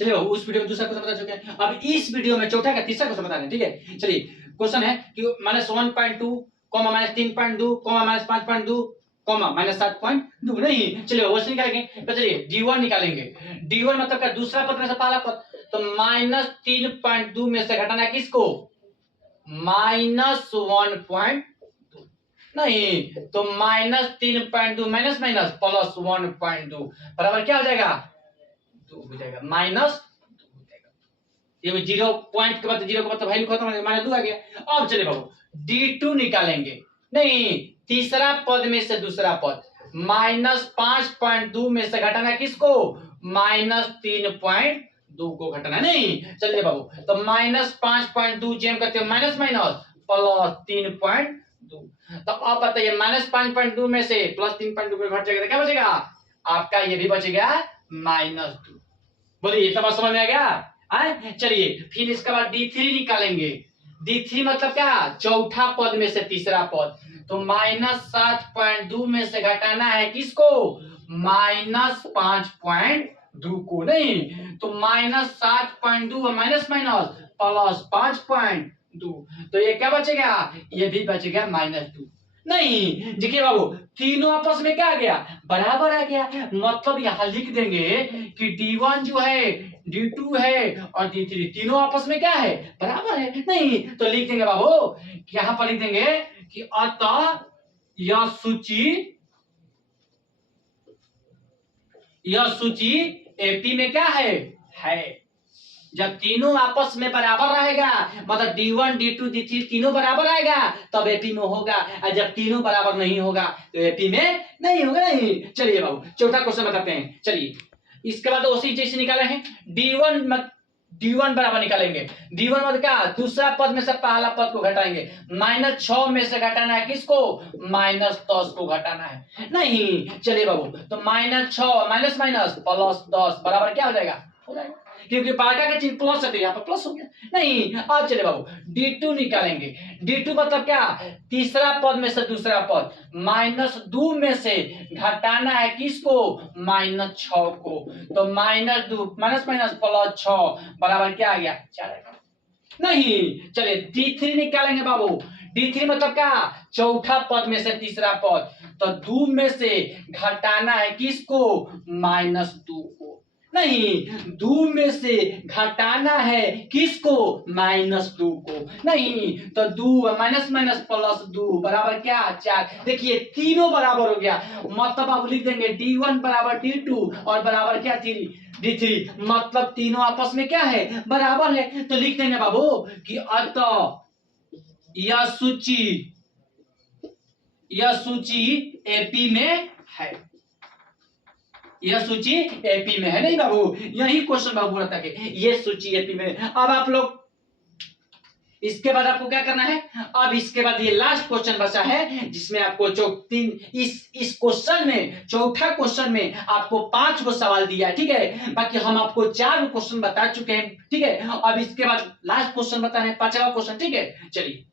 चलिए उस वीडियो में दूसरा क्वेश्चन बता चुके हैं। अब इस वीडियो में चौथा का तीसरा क्वेश्चन बता रहे हैं, ठीक है। चलिए क्वेश्चन है कि -1.2, -3.2, -5.2, -7.2 नहीं। चलिए वो निकालेंगे। तो चलिए d1 निकालेंगे। d1 मतलब क्या, दूसरा पद में से पहला पद। तो -3.2 में से घटाना किसको, -1.2 नहीं, तो -3.2 माइनस माइनस प्लस 1.2 बराबर क्या हो जाएगा, 2 हो जाएगा, माइनस 2 हो जाएगा। ये 0 पॉइंट के बाद 0 के बाद वैल्यू खत्म हो जाएगा, -2 आ गया। अब चलिए बाबू d2 निकालेंगे। नहीं, तीसरा पद में से दूसरा पद, -5.2 में से घटाना किसको, -3.2 को घटाना। नहीं चलिए बाबू, तो -5.2 जेम करते हो माइनस माइनस प्लस 3.2। तो अब बताइए -5.2 में से प्लस 3.2 में घट जाएगा तो क्या बचेगा आपका, ये भी बचेगा -2। बोलिए सब समझ में आ गया। चलिए फिर इसके बाद d3 निकालेंगे। d3 मतलब क्या, चौथा पद में से तीसरा पद। तो -7.2 में से घटाना है किसको, -5.2 को। नहीं तो -7.2 माइनस माइनस प्लस 5.2, तो ये क्या बचेगा, ये भी बचेगा -2। नहीं देखिए बाबू, तीनों आपस में क्या आ गया, बराबर आ गया। मतलब यहां लिख देंगे कि d1 जो है, d2 है और d3 तीनों आपस में क्या है, बराबर है। नहीं तो लिख देंगे बाबू कि यहां पर लिख देंगे कि अतः यह सूची एपी में क्या है। जब तीनों आपस में बराबर रहेगा, मतलब d1 d2 d3 तीनों बराबर आएगा तब एपी में होगा, और जब तीनों बराबर नहीं होगा तो एपी में नहीं होगा। नहीं चलिए बाबू चौथा क्वेश्चन बताते हैं। चलिए इसके बाद उसी जैसे निकाले हैं, d1 बराबर निकालेंगे। d1 मतलब क्या, दूसरा पद में से पहला पद को घटाएंगे। -6 में से घटाना है किसको, -10 को घटाना है। नहीं चलिए बाबू, तो -6 माइनस माइनस प्लस 10 बराबर क्या हो जाएगा, क्योंकि बाका का चिन्ह प्लस है तो यहाँ पर प्लस हो गया। नहीं अब चले बाबू d2 निकालेंगे। d2 मतलब क्या, तीसरा पद में से दूसरा पद, -2 में से घटाना है किसको, -6 को। तो -2 माइनस माइनस प्लस 6 बराबर क्या आ गया, 4। नहीं चलिए d3 निकालेंगे बाबू। d3 मतलब क्या, चौथा पद में से तीसरा पद। तो 2 में से घटाना है किसको, -2 को। नहीं 2 में से घटाना है किसको, -2 को। नहीं तो 2 माइनस माइनस प्लस 2 बराबर क्या, 4। देखिए तीनों बराबर हो गया, मतलब आप लिख देंगे d1 बराबर d2 और बराबर क्या, d3। मतलब तीनों आपस में क्या है, बराबर है। तो लिख देंगे बाबू कि अतः यह सूची एपी में है। यह सूची एपी में है। नहीं बाबू यही क्वेश्चन बाबू रहता है कि ये सूची एपी में है। अब आप लोग इसके बाद आपको क्या करना है, अब इसके बाद ये लास्ट क्वेश्चन बचा है जिसमें आपको इस क्वेश्चन में, चौथा क्वेश्चन में आपको 5 गो सवाल दिया है, ठीक है। बाकी हम आपको 4 क्वेश्चन बता चुके हैं, ठीक है। अब इसके बाद लास्ट क्वेश्चन बताना है, 5वां क्वेश्चन, ठीक है। चलिए